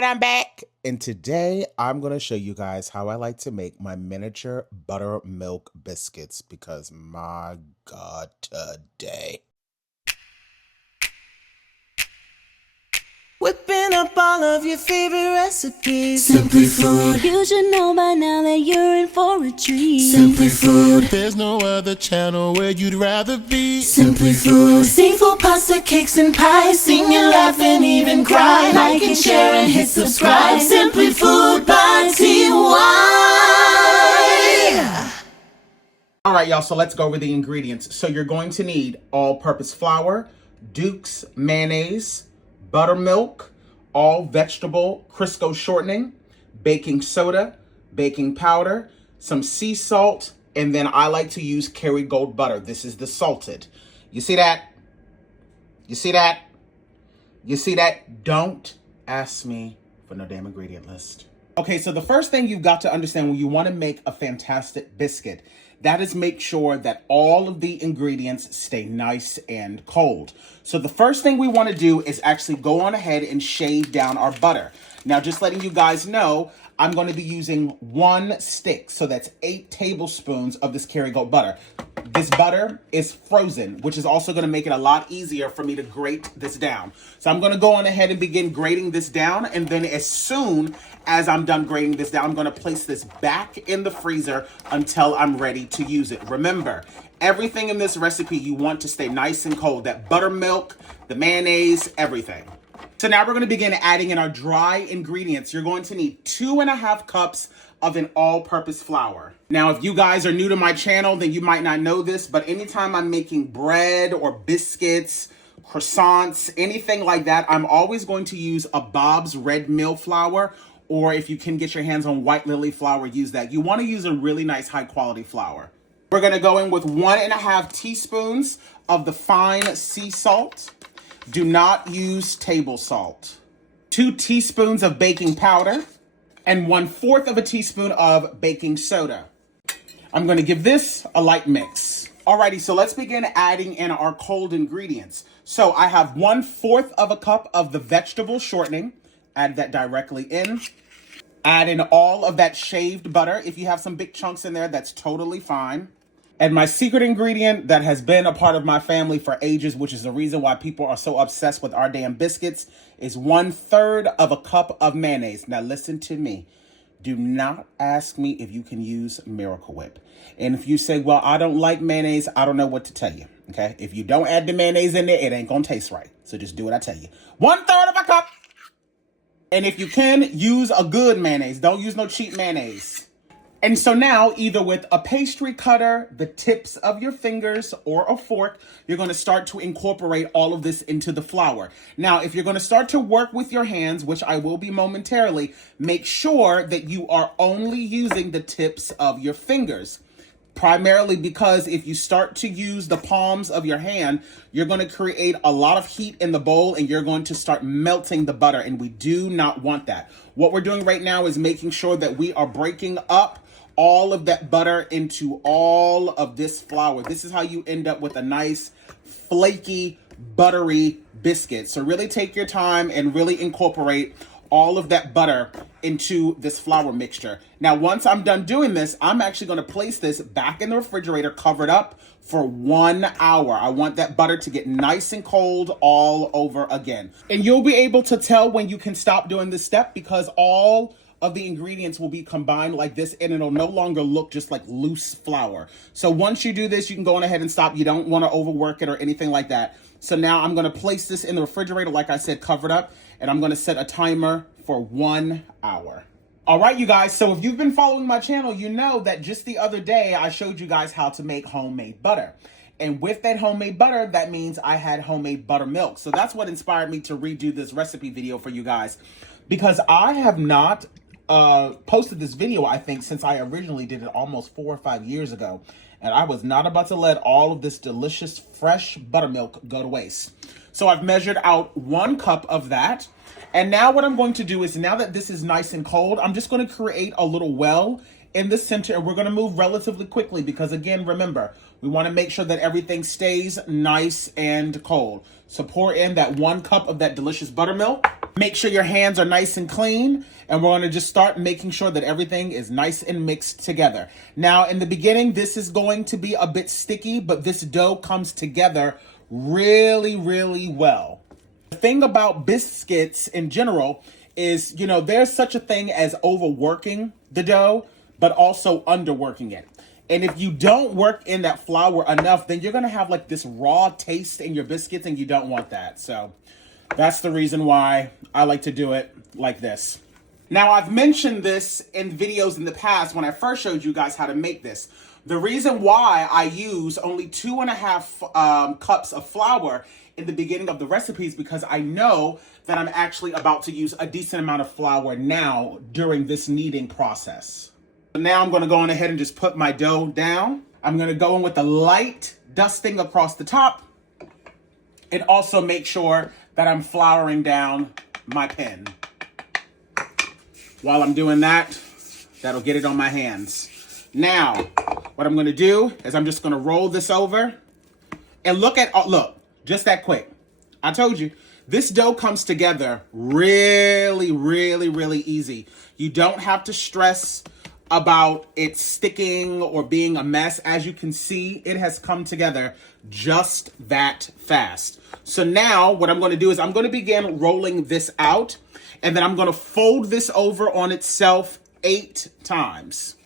right, I'm back. And today I'm going to show you guys how I like to make my miniature buttermilk biscuits because my God, today. Whipping up all of your favorite recipes. Simply Food. You should know by now that you're in for a treat. Simply Food. There's no other channel where you'd rather be. Simply Food. Seafood, pasta, cakes, and pies. Sing and laugh and even cry. Like and share and hit subscribe. Simply Food by TY. All right, y'all, so let's go over the ingredients. So you're going to need all-purpose flour, Duke's mayonnaise, buttermilk, all vegetable Crisco shortening, baking soda, baking powder, some sea salt, and then I like to use Kerrygold butter. This is the salted. You see that? You see that? You see that? Don't ask me for no damn ingredient list. Okay, so the first thing you've got to understand when you want to make a fantastic biscuit, that is make sure that all of the ingredients stay nice and cold. So the first thing we want to do is actually go on ahead and shave down our butter. Now, just letting you guys know, I'm going to be using 1 stick. So that's 8 tablespoons of this Kerrygold butter. This butter is frozen, which is also going to make it a lot easier for me to grate this down. So I'm going to go on ahead and begin grating this down. And then as soon as I'm done grating this down, I'm going to place this back in the freezer until I'm ready to use it. Remember, everything in this recipe you want to stay nice and cold. That buttermilk, the mayonnaise, everything. So now we're going to begin adding in our dry ingredients. You're going to need 2.5 cups of an all-purpose flour. Now, if you guys are new to my channel, then you might not know this, but anytime I'm making bread or biscuits, croissants, anything like that, I'm always going to use a Bob's Red Mill flour, or if you can get your hands on White Lily flour, use that. You want to use a really nice high-quality flour. We're going to go in with 1.5 teaspoons of the fine sea salt. Do not use table salt. 2 teaspoons of baking powder and 1/4 of a teaspoon of baking soda. I'm going to give this a light mix. Alrighty, so let's begin adding in our cold ingredients. So I have 1/4 of a cup of the vegetable shortening. Add that directly in. Add in all of that shaved butter. If you have some big chunks in there, that's totally fine. And my secret ingredient that has been a part of my family for ages, which is the reason why people are so obsessed with our damn biscuits, is 1/3 of a cup of mayonnaise. Now listen to me. Do not ask me if you can use Miracle Whip. And if you say, well, I don't like mayonnaise, I don't know what to tell you, okay? If you don't add the mayonnaise in there, it ain't gonna taste right. So just do what I tell you. 1/3 of a cup. And if you can, use a good mayonnaise. Don't use no cheap mayonnaise. And so now, either with a pastry cutter, the tips of your fingers, or a fork, you're going to start to incorporate all of this into the flour. Now, if you're going to start to work with your hands, which I will be momentarily, make sure that you are only using the tips of your fingers. Primarily because if you start to use the palms of your hand, you're going to create a lot of heat in the bowl and you're going to start melting the butter, and we do not want that. What we're doing right now is making sure that we are breaking up all of that butter into all of this flour. This is how you end up with a nice, flaky, buttery biscuit. So really take your time and really incorporate all of that butter into this flour mixture. Now, once I'm done doing this, I'm actually going to place this back in the refrigerator, covered up for 1 hour. I want that butter to get nice and cold all over again. And you'll be able to tell when you can stop doing this step because all of the ingredients will be combined like this and it'll no longer look just like loose flour. So once you do this, you can go on ahead and stop. You don't want to overwork it or anything like that. So now I'm going to place this in the refrigerator, like I said, covered up, and I'm going to set a timer for 1 hour. All right, you guys, so if you've been following my channel, you know that just the other day I showed you guys how to make homemade butter. And with that homemade butter, that means I had homemade buttermilk. So that's what inspired me to redo this recipe video for you guys, because I have not posted this video, I think, since I originally did it almost 4 or 5 years ago. And I was not about to let all of this delicious fresh buttermilk go to waste. So I've measured out 1 cup of that. And now what I'm going to do is, now that this is nice and cold, I'm just going to create a little well in the center. And we're going to move relatively quickly because, again, remember, we want to make sure that everything stays nice and cold. So pour in that 1 cup of that delicious buttermilk. Make sure your hands are nice and clean, and we're gonna just start making sure that everything is nice and mixed together. Now, in the beginning, this is going to be a bit sticky, but this dough comes together really, really well. The thing about biscuits in general is, you know, there's such a thing as overworking the dough, but also underworking it. And if you don't work in that flour enough, then you're gonna have like this raw taste in your biscuits, and you don't want that. So that's the reason why I like to do it like this. Now, I've mentioned this in videos in the past when I first showed you guys how to make this. The reason why I use only 2.5 cups of flour in the beginning of the recipe is because I know that I'm actually about to use a decent amount of flour now during this kneading process. So now I'm gonna go on ahead and just put my dough down. I'm gonna go in with a light dusting across the top, and also make sure that I'm flouring down my pen. While I'm doing that, that'll get it on my hands. Now, what I'm gonna do is I'm just gonna roll this over, and look, just that quick. I told you, this dough comes together really, really, really easy. You don't have to stress about it sticking or being a mess. As you can see, it has come together just that fast. So now what I'm going to do is I'm going to begin rolling this out, and then I'm going to fold this over on itself 8 times.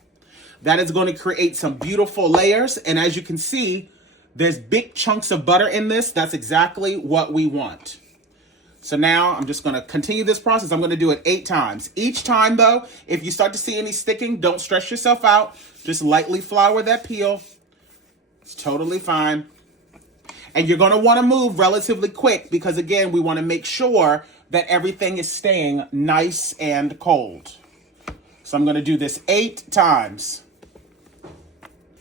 That is going to create some beautiful layers, and as you can see, there's big chunks of butter in this. That's exactly what we want. So now I'm just going to continue this process. I'm going to do it 8 times. Each time, though, if you start to see any sticking, don't stress yourself out. Just lightly flour that peel. It's totally fine. And you're going to want to move relatively quick because, again, we want to make sure that everything is staying nice and cold. So I'm going to do this 8 times.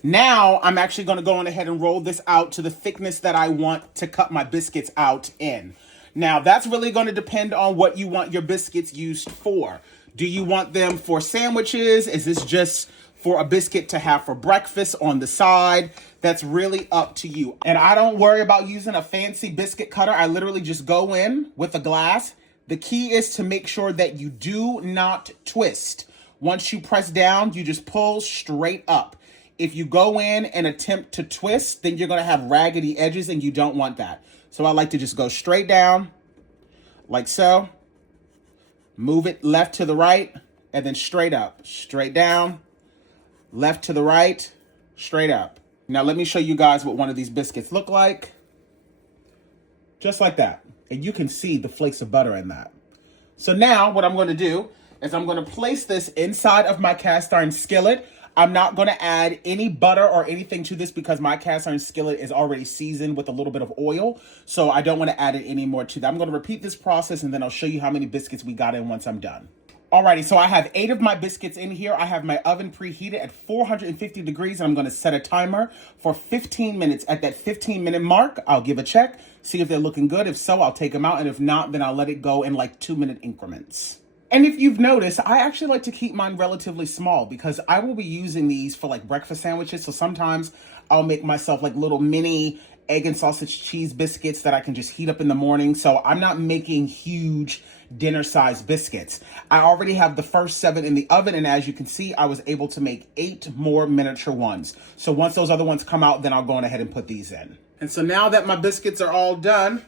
Now I'm actually going to go on ahead and roll this out to the thickness that I want to cut my biscuits out in. Now, that's really going to depend on what you want your biscuits used for. Do you want them for sandwiches? Is this just for a biscuit to have for breakfast on the side? That's really up to you. And I don't worry about using a fancy biscuit cutter. I literally just go in with a glass. The key is to make sure that you do not twist. Once you press down, you just pull straight up. If you go in and attempt to twist, then you're going to have raggedy edges, and you don't want that. So I like to just go straight down, like so. Move it left to the right, and then straight up. Straight down, left to the right, straight up. Now let me show you guys what one of these biscuits look like. Just like that. And you can see the flakes of butter in that. So now what I'm going to do is I'm going to place this inside of my cast iron skillet. I'm not going to add any butter or anything to this because my cast iron skillet is already seasoned with a little bit of oil. So I don't want to add it any more to that. I'm going to repeat this process, and then I'll show you how many biscuits we got in once I'm done. Alrighty, so I have 8 of my biscuits in here. I have my oven preheated at 450 degrees, and I'm going to set a timer for 15 minutes. At that 15-minute mark, I'll give a check, see if they're looking good. If so, I'll take them out, and if not, then I'll let it go in like 2-minute increments. And if you've noticed, I actually like to keep mine relatively small because I will be using these for like breakfast sandwiches. So sometimes I'll make myself like little mini egg and sausage cheese biscuits that I can just heat up in the morning. So I'm not making huge dinner-sized biscuits. I already have the first 7 in the oven, and as you can see, I was able to make 8 more miniature ones. So once those other ones come out, then I'll go on ahead and put these in. And so now that my biscuits are all done,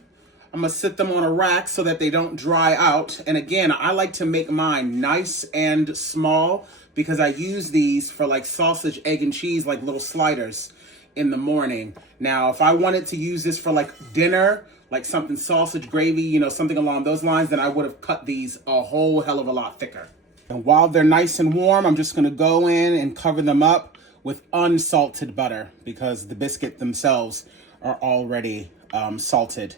I'm going to sit them on a rack so that they don't dry out. And again, I like to make mine nice and small because I use these for like sausage, egg, and cheese, like little sliders in the morning. Now, if I wanted to use this for like dinner, like something sausage gravy, you know, something along those lines, then I would have cut these a whole hell of a lot thicker. And while they're nice and warm, I'm just going to go in and cover them up with unsalted butter because the biscuit themselves are already salted.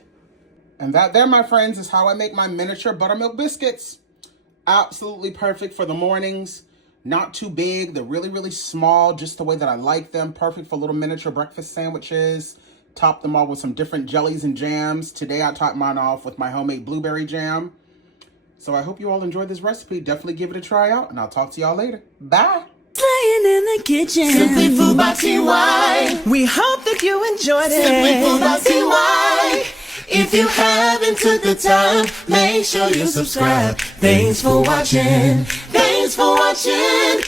And that there, my friends, is how I make my miniature buttermilk biscuits. Absolutely perfect for the mornings. Not too big. They're really, really small, just the way that I like them. Perfect for little miniature breakfast sandwiches. Top them off with some different jellies and jams. Today I topped mine off with my homemade blueberry jam. So I hope you all enjoyed this recipe. Definitely give it a try out, and I'll talk to y'all later. Bye. Playing in the kitchen. Simply Food by TY. We hope that you enjoyed it. Simply Food by TY. If you haven't took the time, make sure you subscribe. Thanks for watching. Thanks for watching.